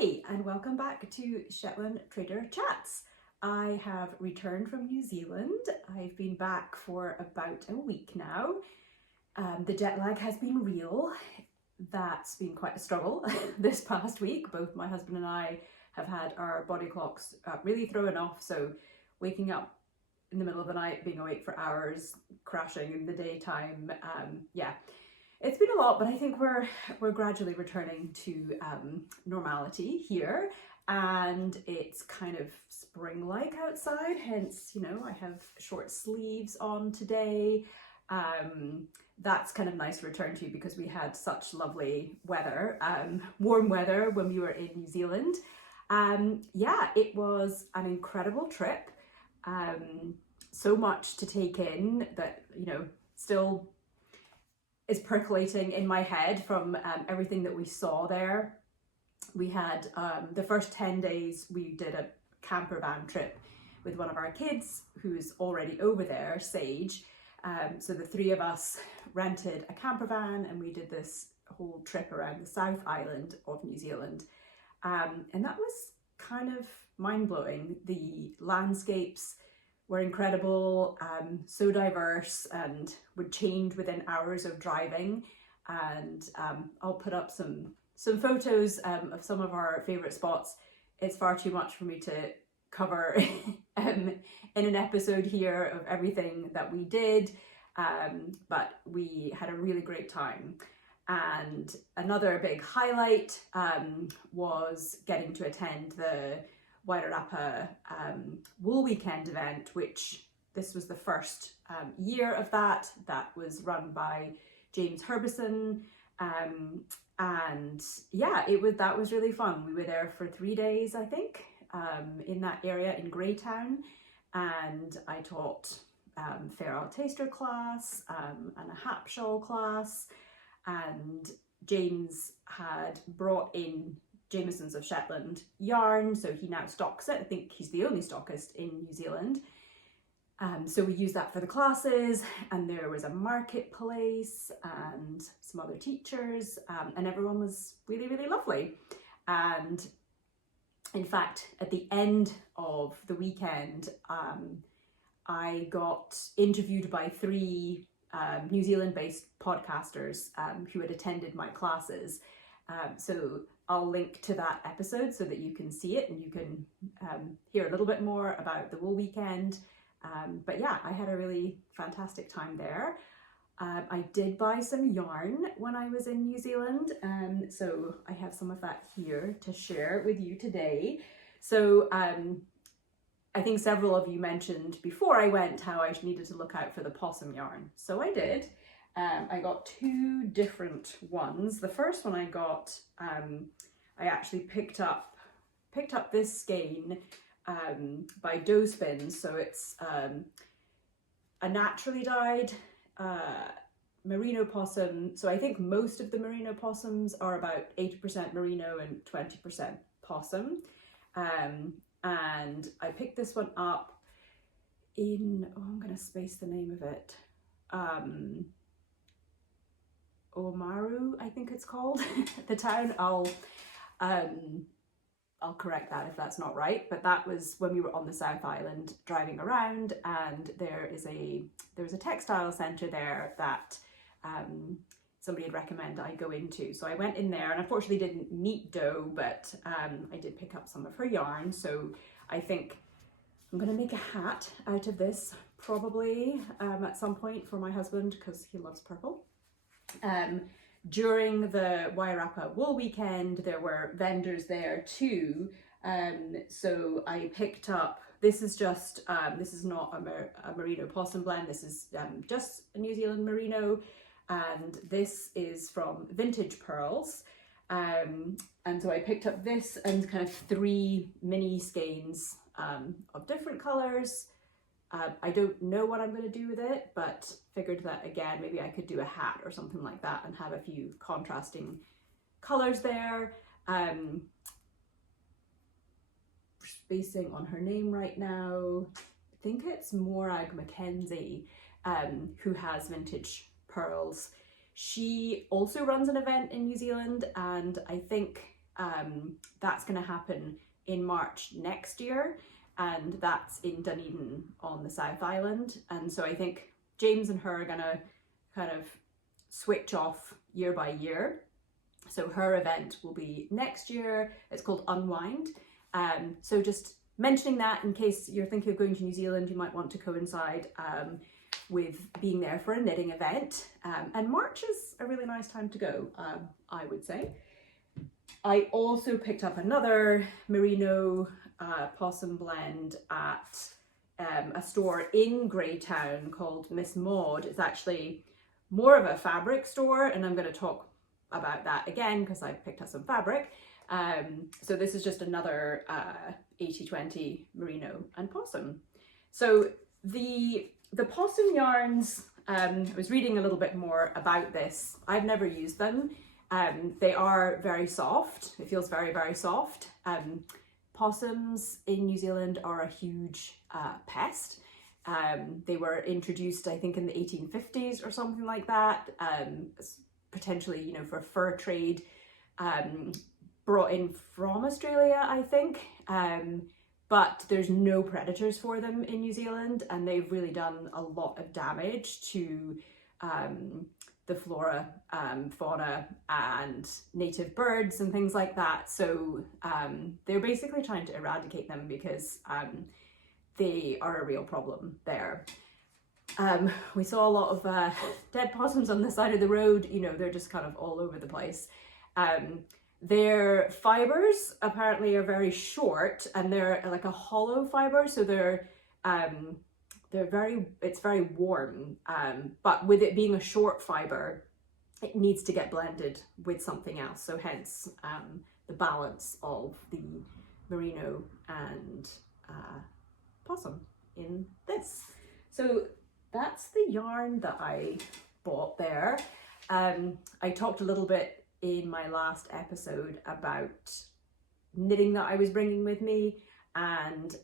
Hi and welcome back to Shetland Trader Chats. I have returned from New Zealand. I've been back for about a week now. The jet lag has been real. That's been quite a struggle this past week. Both my husband and I have had our body clocks really thrown off, so waking up in the middle of the night, being awake for hours, crashing in the daytime, yeah. It's been a lot, but I think we're gradually returning to normality here, and it's kind of spring-like outside, hence, you know, I have short sleeves on today. That's kind of nice to return to because we had such lovely weather, warm weather when we were in New Zealand. Yeah, it was an incredible trip. So much to take in that, you know, still is percolating in my head from everything that we saw there. We had the first 10 days we did a camper van trip with one of our kids who's already over there, Sage. So the three of us rented a camper van and we did this whole trip around the South Island of New Zealand. And that was kind of mind-blowing. The landscapes were incredible, so diverse, and would change within hours of driving. And I'll put up some photos of some of our favourite spots. It's far too much for me to cover in an episode here of everything that we did, but we had a really great time. And another big highlight was getting to attend the Wairarapa Wool Weekend event, which this was the first year of that was run by Jamieson, and yeah, that was really fun. We were there for 3 days, I think, in that area in Greytown, and I taught feral taster class and a hap shawl class, and James had brought in Jamieson's of Shetland yarn, so he now stocks it. I think he's the only stockist in New Zealand. So we used that for the classes, and there was a marketplace and some other teachers, and everyone was really, really lovely. And in fact, at the end of the weekend, I got interviewed by 3 New Zealand-based podcasters who had attended my classes. So I'll link to that episode so that you can see it and you can hear a little bit more about the Wool Weekend. But yeah, I had a really fantastic time there. I did buy some yarn when I was in New Zealand, so I have some of that here to share with you today. So I think several of you mentioned before I went how I needed to look out for the possum yarn. So I did. I got 2 different ones. The first one I got, I actually picked up this skein by Doe Spins. So it's a naturally dyed merino possum. So I think most of the merino possums are about 80% merino and 20% possum. And I picked this one up in, I'm going to space the name of it. Oamaru, I think it's called, the town. I'll correct that if that's not right, but that was when we were on the South Island driving around, and there was a textile centre there that somebody had recommended I go into. So I went in there, and unfortunately didn't meet Doe, but I did pick up some of her yarn. So I think I'm going to make a hat out of this probably at some point for my husband because he loves purple. During the Wairarapa Wool Weekend, there were vendors there too. So I picked up, this is just, this is not a merino possum blend, this is just a New Zealand merino, and this is from Vintage Pearls. And so I picked up this and kind of 3 mini skeins of different colours. I don't know what I'm going to do with it, but figured that again, maybe I could do a hat or something like that and have a few contrasting colours there. Spacing on her name right now, I think it's Morag Mackenzie, who has Vintage Pearls. She also runs an event in New Zealand, and I think That's going to happen in March next year, and that's in Dunedin on the South Island. And so I think James and her are going to kind of switch off year by year. So her event will be next year. It's called Unwind. So just mentioning that in case you're thinking of going to New Zealand, you might want to coincide with being there for a knitting event. And March is a really nice time to go, I would say. I also picked up another merino possum blend at a store in Greytown called Miss Maud. It's actually more of a fabric store, and I'm going to talk about that again because I picked up some fabric. So this is just another 80/20 merino and possum. So the possum yarns, I was reading a little bit more about this. I've never used them. They are very soft. It feels very, very soft. Possums in New Zealand are a huge pest. They were introduced, I think, in the 1850s or something like that, potentially, you know, for fur trade, brought in from Australia, I think. But there's no predators for them in New Zealand, and they've really done a lot of damage to the flora, fauna, and native birds and things like that. So they're basically trying to eradicate them because they are a real problem there. We saw a lot of dead possums on the side of the road. You know, they're just kind of all over the place. Their fibers apparently are very short, and they're like a hollow fiber, so it's very warm, but with it being a short fiber, it needs to get blended with something else. So hence the balance of the merino and possum in this. So that's the yarn that I bought there. I talked a little bit in my last episode about knitting that I was bringing with me, and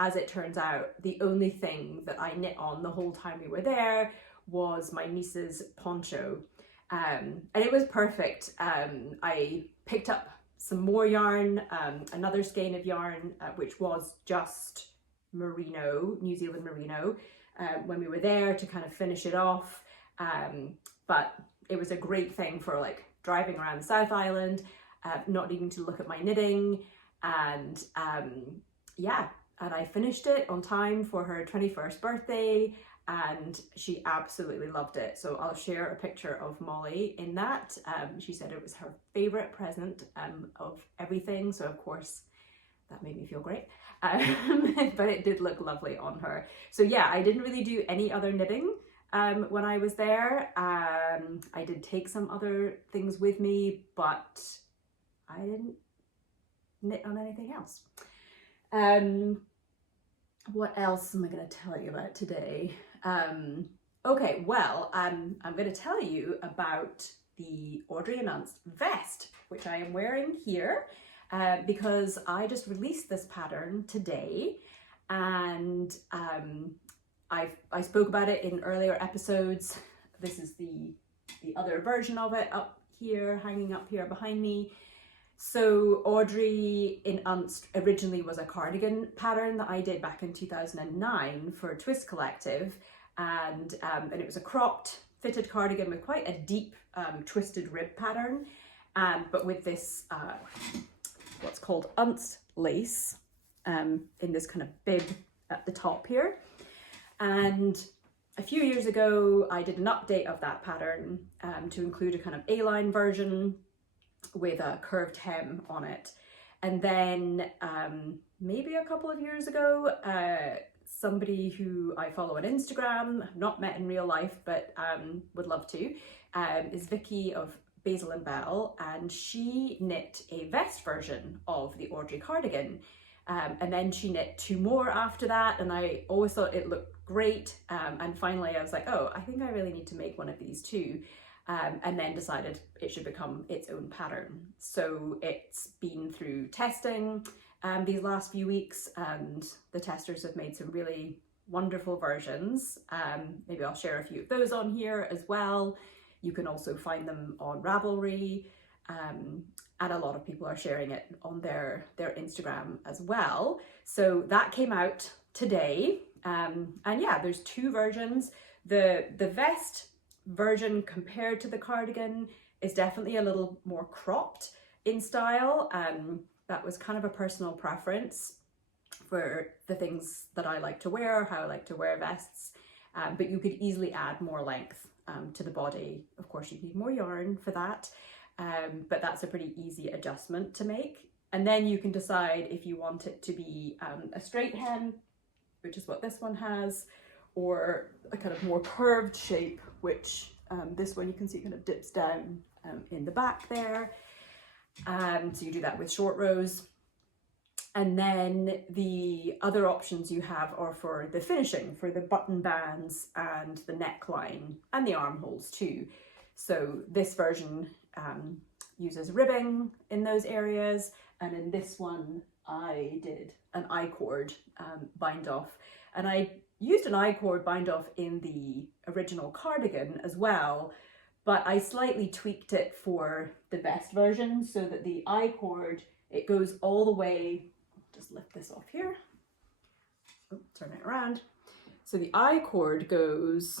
as it turns out, the only thing that I knit on the whole time we were there was my niece's poncho, and it was perfect. I picked up some more yarn, another skein of yarn, which was just merino, New Zealand merino, when we were there to kind of finish it off, but it was a great thing for like driving around the South Island, not needing to look at my knitting, and yeah, and I finished it on time for her 21st birthday, and she absolutely loved it. So I'll share a picture of Molly in that. She said it was her favorite present of everything, so of course that made me feel great, but it did look lovely on her. So yeah, I didn't really do any other knitting when I was there. I did take some other things with me, but I didn't knit on anything else. What else am I going to tell you about today? Okay, well, I'm going to tell you about the Audrey In Unst Vest, which I am wearing here, because I just released this pattern today, and I spoke about it in earlier episodes. This is the other version of it up here, hanging up here behind me. So Audrey In Unst originally was a cardigan pattern that I did back in 2009 for Twist Collective, and it was a cropped fitted cardigan with quite a deep twisted rib pattern, but with this what's called Unst lace in this kind of bib at the top here. And a few years ago I did an update of that pattern to include a kind of A-line version with a curved hem on it. And then maybe a couple of years ago, somebody who I follow on Instagram, not met in real life, but would love to, is Vicky of Basil and Bell, and she knit a vest version of the Audrey cardigan. And then she knit two more after that, and I always thought it looked great. And finally I was like, oh, I think I really need to make one of these too. And then decided it should become its own pattern. So it's been through testing these last few weeks, and the testers have made some really wonderful versions. Maybe I'll share a few of those on here as well. You can also find them on Ravelry. and a lot of people are sharing it on their Instagram as well. So that came out today, and yeah, there's two versions. The vest version compared to the cardigan is definitely a little more cropped in style. That was kind of a personal preference for the things that I like to wear, how I like to wear vests, but you could easily add more length to the body. Of course, you need more yarn for that, but that's a pretty easy adjustment to make. And then you can decide if you want it to be a straight hem, which is what this one has, or a kind of more curved shape, which this one you can see kind of dips down in the back there. So you do that with short rows. And then the other options you have are for the finishing, for the button bands and the neckline and the armholes too. So this version uses ribbing in those areas, and in this one I did an I-cord bind off, and I used an I-cord bind off in the original cardigan as well, but I slightly tweaked it for the vest version so that the I-cord, it goes all the way, just lift this off here, turn it around. So the I-cord goes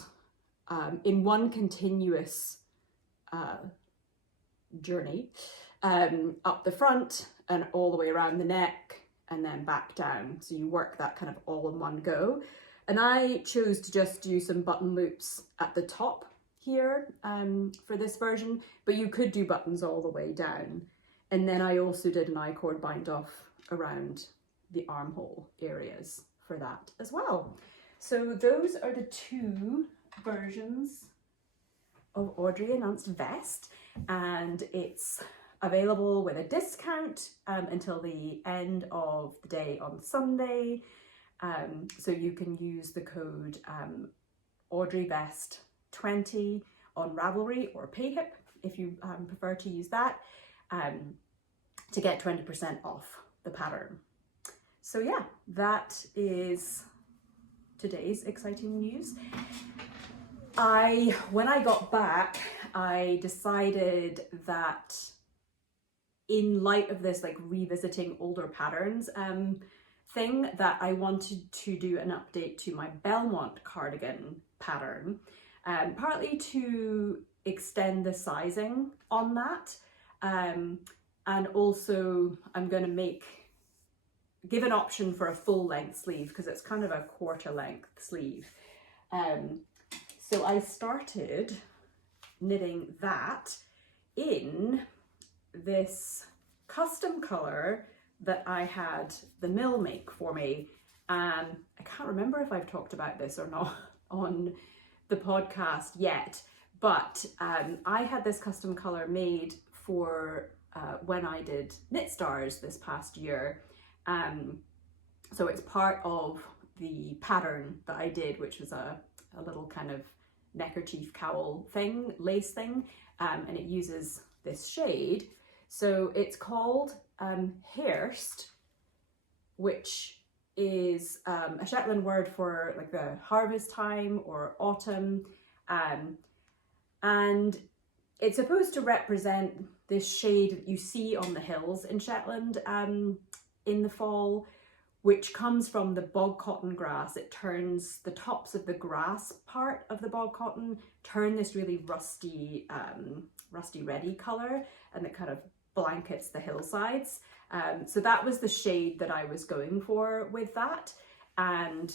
in one continuous journey up the front and all the way around the neck and then back down. So you work that kind of all in one go. And I chose to just do some button loops at the top here for this version, but you could do buttons all the way down. And then I also did an I-cord bind off around the armhole areas for that as well. So those are the two versions of Audrey In Unst Vest, and it's available with a discount until the end of the day on Sunday. So you can use the code AudreyVest20 on Ravelry or Payhip if you prefer to use that, to get 20% off the pattern. So yeah, that is today's exciting news. When I got back, I decided that in light of this like revisiting older patterns thing, that I wanted to do an update to my Belmont cardigan pattern, partly to extend the sizing on that, and also I'm going to give an option for a full length sleeve because it's kind of a quarter length sleeve. So I started knitting that in this custom colour that I had the mill make for me. I can't remember if I've talked about this or not on the podcast yet, but I had this custom colour made for when I did Knit Stars this past year. So it's part of the pattern that I did, which was a little kind of neckerchief cowl thing, lace thing, and it uses this shade. So it's called Hairst, which is a Shetland word for like the harvest time or autumn, and it's supposed to represent this shade that you see on the hills in Shetland in the fall, which comes from the bog cotton grass. It turns the tops of the grass part of the bog cotton turn this really rusty reddy colour, and it kind of blankets the hillsides. So that was the shade that I was going for with that. And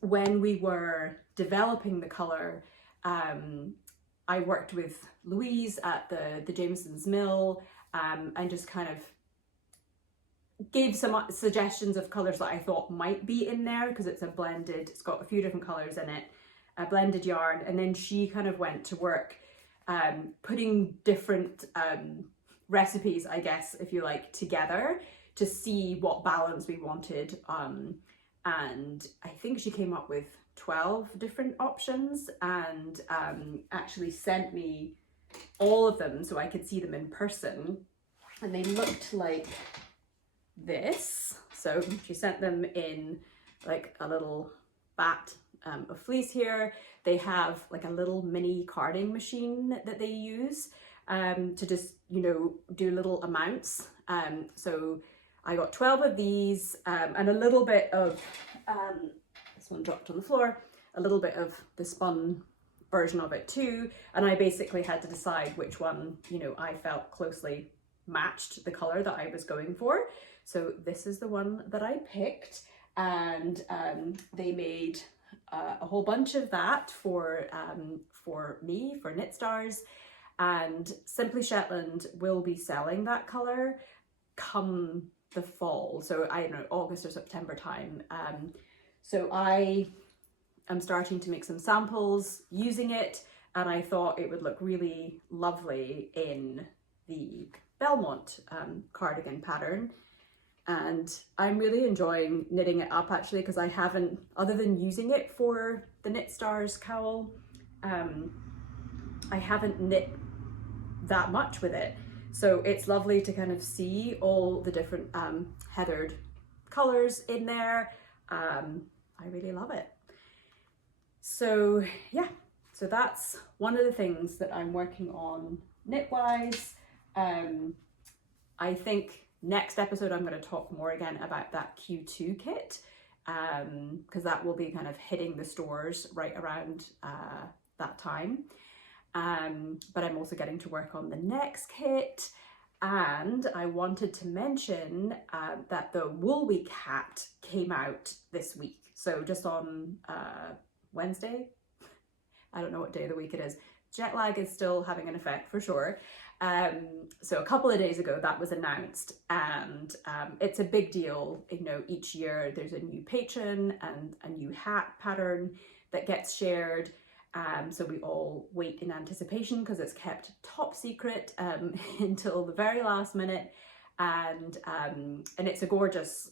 when we were developing the colour, I worked with Louise at the Jamieson's mill, and just kind of gave some suggestions of colours that I thought might be in there, because it's got a few different colours in it, a blended yarn. And then she kind of went to work putting different recipes, I guess, if you like, together to see what balance we wanted. And I think she came up with 12 different options, and actually sent me all of them so I could see them in person. And they looked like this. So she sent them in like a little bat of fleece here. They have like a little mini carding machine that they use, to just, you know, do little amounts. So I got 12 of these and a little bit of, this one dropped on the floor, a little bit of the spun version of it too. And I basically had to decide which one, you know, I felt closely matched the color that I was going for. So this is the one that I picked, and they made a whole bunch of that for me, for Knit Stars, and Simply Shetland will be selling that color come the fall, so I don't know, August or September time. So I am starting to make some samples using it, and I thought it would look really lovely in the Belmont cardigan pattern. And I'm really enjoying knitting it up, actually, because I haven't, other than using it for the Knit Stars cowl, I haven't knit that much with it. So it's lovely to kind of see all the different heathered colors in there. I really love it. So yeah, so that's one of the things that I'm working on knit-wise. I think next episode I'm going to talk more again about that Q2 kit, because that will be kind of hitting the stores right around that time. But I'm also getting to work on the next kit, and I wanted to mention that the Wool Week hat came out this week. So just on Wednesday, I don't know what day of the week it is. Jet lag is still having an effect for sure. So a couple of days ago that was announced, and it's a big deal. You know, each year there's a new patron and a new hat pattern that gets shared. So we all wait in anticipation because it's kept top secret until the very last minute, and it's a gorgeous,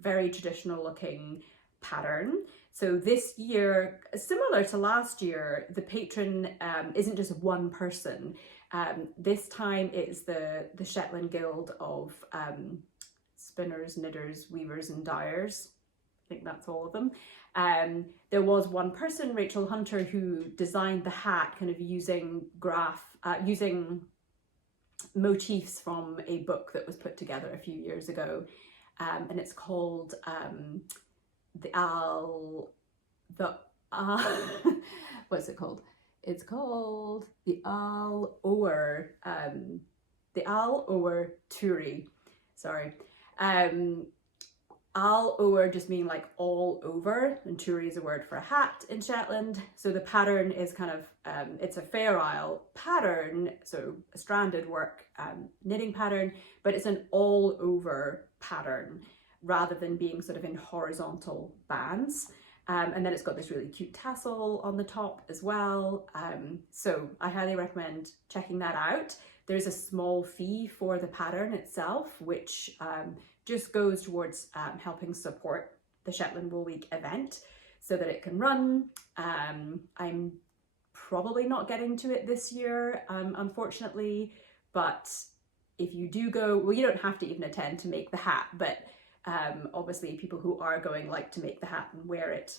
very traditional looking pattern. So this year, similar to last year, the patron isn't just one person. This time it's the Shetland Guild of Spinners, Knitters, Weavers and Dyers. I think that's all of them. There was one person, Rachel Hunter, who designed the hat kind of using using motifs from a book that was put together a few years ago, and it's called what's it called? It's called the Al Ower Turi. Sorry. Al Ower just mean like all over, and Turi is a word for a hat in Shetland. So the pattern is kind of, it's a Fair Isle pattern, so a stranded work knitting pattern, but it's an all over pattern rather than being sort of in horizontal bands. And then it's got this really cute tassel on the top as well. So I highly recommend checking that out. There's a small fee for the pattern itself, which just goes towards helping support the Shetland Wool Week event so that it can run. I'm probably not getting to it this year, unfortunately, but if you do go, well, you don't have to even attend to make the hat, but obviously people who are going like to make the hat and wear it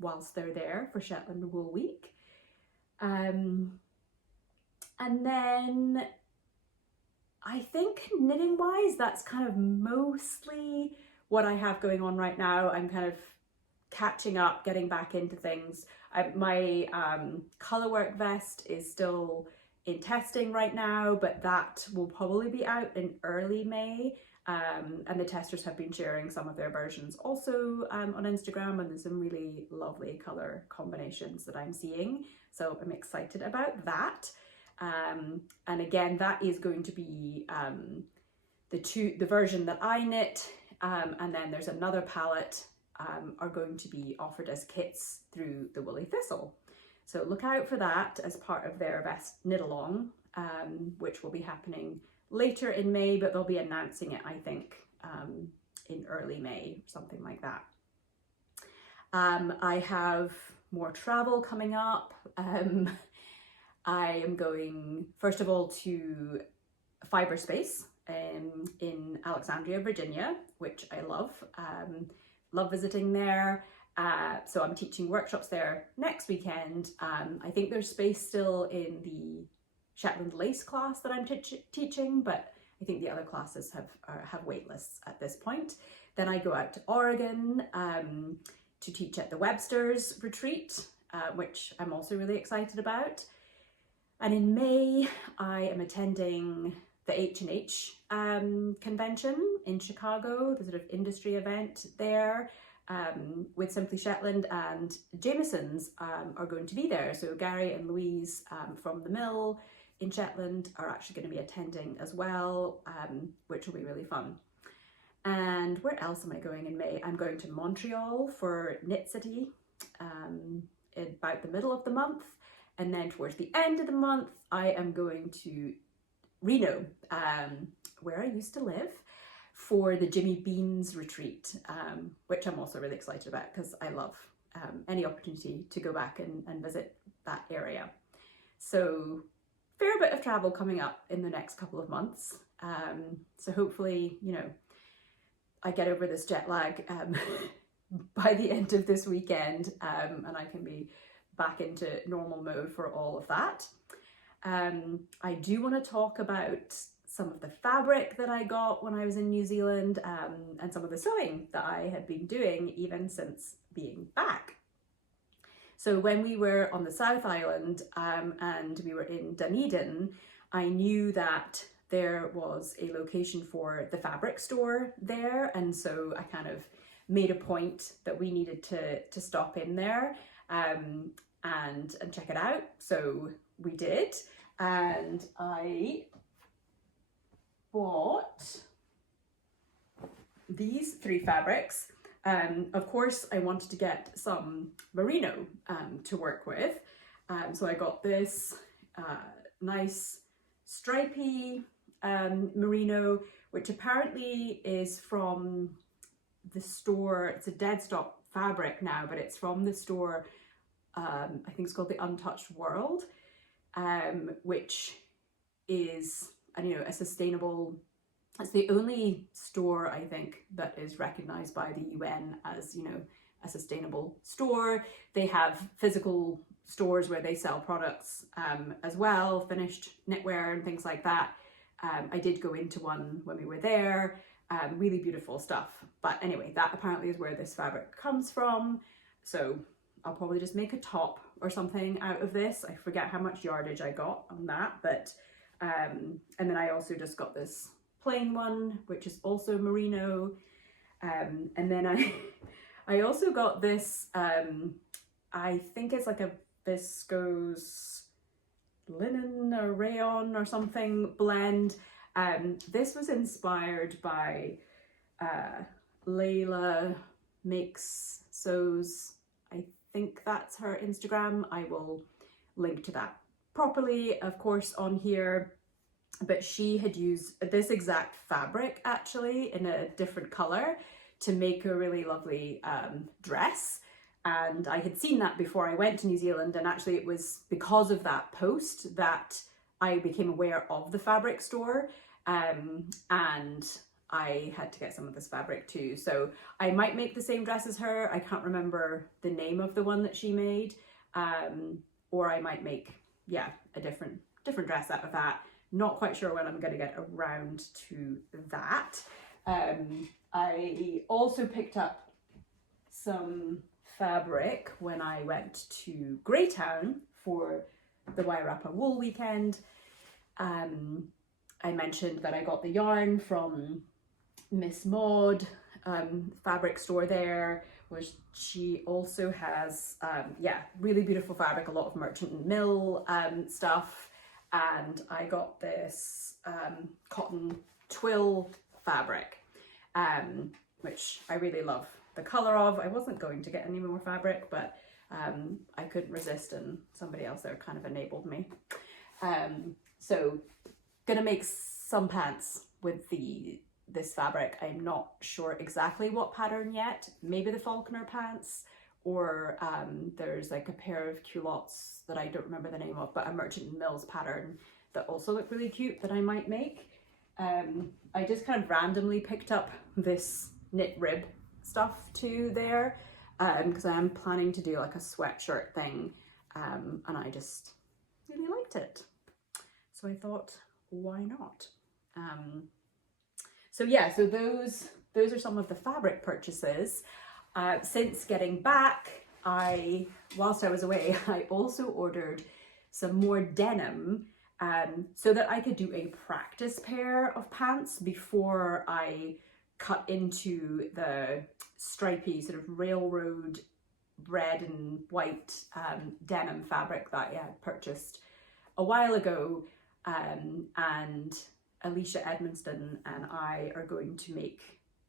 whilst they're there for Shetland Wool Week. And then I think knitting wise, that's kind of mostly what I have going on right now. I'm kind of catching up, getting back into things. My colourwork vest is still in testing right now, but that will probably be out in early May. And the testers have been sharing some of their versions also on Instagram, and there's some really lovely colour combinations that I'm seeing. So I'm excited about that. And again, that is going to be the version that I knit, and then there's another palette are going to be offered as kits through the Woolly Thistle. So look out for that as part of their Vest Knit Along, which will be happening later in May, but they'll be announcing it, I think, in early May, something like that. I have more travel coming up. I am going, first of all, to Fiberspace in Alexandria, Virginia, which I love. Love visiting there. So I'm teaching workshops there next weekend. I think there's space still in the Shetland lace class that I'm teaching, but I think the other classes have wait lists at this point. Then I go out to Oregon to teach at the Webster's retreat, which I'm also really excited about. And in May, I am attending the H&H convention in Chicago, the sort of industry event there with Simply Shetland, and Jamieson's are going to be there. So Gary and Louise from the mill in Shetland are actually going to be attending as well, which will be really fun. And where else am I going in May? I'm going to Montreal for Knit City in about the middle of the month. And then towards the end of the month, I am going to Reno, where I used to live, for the Jimmy Bean's retreat, which I'm also really excited about because I love any opportunity to go back and visit that area. So fair bit of travel coming up in the next couple of months. So hopefully, you know, I get over this jet lag by the end of this weekend, and I can be back into normal mode for all of that. I do want to talk about some of the fabric that I got when I was in New Zealand, and some of the sewing that I had been doing even since being back. So when we were on the South Island and we were in Dunedin, I knew that there was a location for the fabric store there, and so I kind of made a point that we needed to stop in there and check it out. So we did, and I bought these 3 fabrics. Of course, I wanted to get some merino to work with, so I got this nice stripy merino, which apparently is from the store. It's a dead stock fabric now, but it's from the store, I think it's called the Untouched World, which is, you know, a sustainable, it's the only store I think that is recognized by the UN as, you know, a sustainable store. They have physical stores where they sell products as well, finished knitwear and things like that. I did go into one when we were there, really beautiful stuff. But anyway, that apparently is where this fabric comes from. So I'll probably just make a top or something out of this. I forget how much yardage I got on that, but and then I also just got this plain one, which is also merino. And then I also got this, I think it's like a viscose linen or rayon or something blend. This was inspired by Layla Makes Sews. I think that's her Instagram. I will link to that properly, of course, on here. But she had used this exact fabric actually in a different color to make a really lovely dress. And I had seen that before I went to New Zealand, and actually it was because of that post that I became aware of the fabric store, and I had to get some of this fabric too. So I might make the same dress as her. I can't remember the name of the one that she made, or I might make, yeah, a different dress out of that. Not quite sure when I'm going to get around to that. I also picked up some fabric when I went to Greytown for the Wairarapa wool weekend. I mentioned that I got the yarn from Miss Maud fabric store there, which she also has, yeah, really beautiful fabric, a lot of merchant and mill stuff. And I got this cotton twill fabric, which I really love the colour of. I wasn't going to get any more fabric, but I couldn't resist, and somebody else there kind of enabled me. So gonna make some pants with this fabric. I'm not sure exactly what pattern yet. Maybe the Falconer pants, or there's like a pair of culottes that I don't remember the name of, but a Merchant Mills pattern that also look really cute that I might make. I just kind of randomly picked up this knit rib stuff too there, because I am planning to do like a sweatshirt thing, and I just really liked it. So I thought, why not? So yeah, so those are some of the fabric purchases. Since getting back, whilst I was away, I also ordered some more denim so that I could do a practice pair of pants before I cut into the stripy sort of railroad red and white denim fabric that I had purchased a while ago. And Alicia Edmonston and I are going to make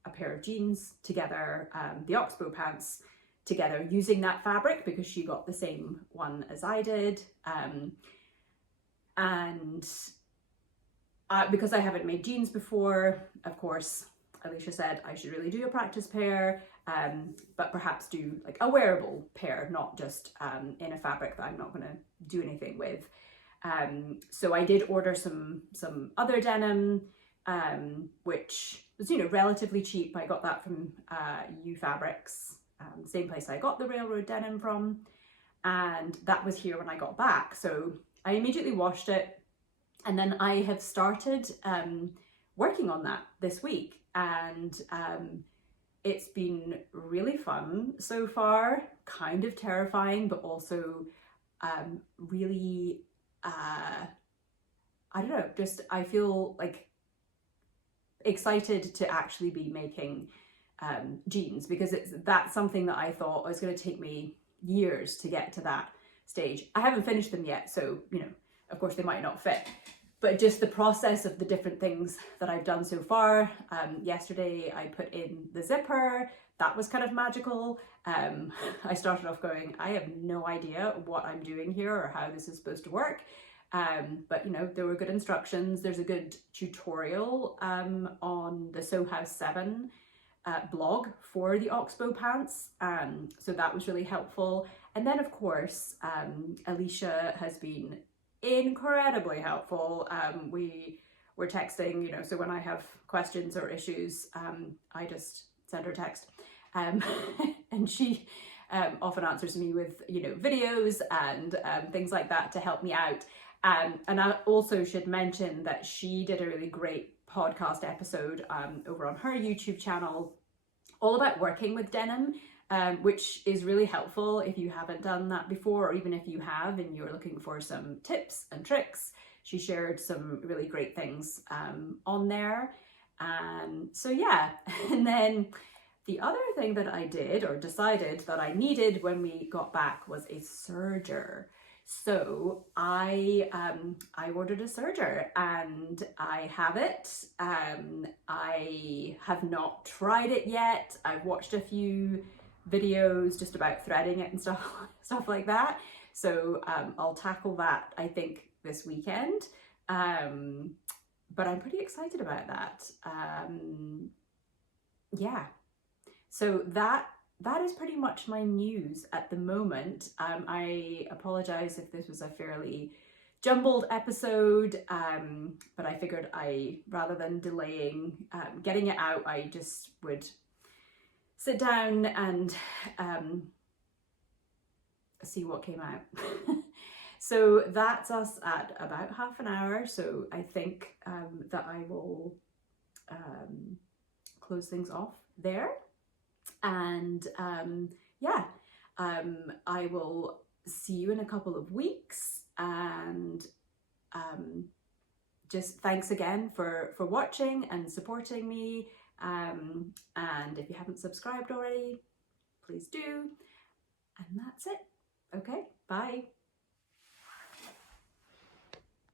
a pair of jeans together, the Oxbow pants together, using that fabric because she got the same one as I did. And because I haven't made jeans before, of course, Alicia said I should really do a practice pair, but perhaps do like a wearable pair, not just in a fabric that I'm not going to do anything with. So I did order some other denim, which was, relatively cheap. I got that from U Fabrics, the same place I got the railroad denim from, and that was here when I got back. So I immediately washed it, and then I have started working on that this week, and it's been really fun so far, kind of terrifying, but also really I don't know, just I feel like excited to actually be making jeans, because that's something that I thought was going to take me years to get to that stage. I haven't finished them yet, so of course they might not fit, but just the process of the different things that I've done so far. Yesterday I put in the zipper. That was kind of magical. I started off going, I have no idea what I'm doing here or how this is supposed to work. But there were good instructions. There's a good tutorial on the Sew House 7 blog for the Oxbow pants. So that was really helpful. And then of course, Alicia has been incredibly helpful. We were texting, so when I have questions or issues, I just send her text. And she often answers me with, videos and things like that to help me out. And I also should mention that she did a really great podcast episode over on her YouTube channel, all about working with denim, which is really helpful if you haven't done that before, or even if you have and you're looking for some tips and tricks. She shared some really great things on there. So yeah, and then the other thing that I did or decided that I needed when we got back was a serger. So I ordered a serger and I have it. I have not tried it yet. I've watched a few videos just about threading it and stuff like that. So I'll tackle that, I think, this weekend. But I'm pretty excited about that. Yeah. So that is pretty much my news at the moment. I apologize if this was a fairly jumbled episode, but I figured rather than delaying getting it out, I just would sit down and see what came out. So that's us at about half an hour. So I think that I will close things off there. And yeah, I will see you in a couple of weeks, and just thanks again for watching and supporting me, and if you haven't subscribed already, please do, and that's it. Okay, bye.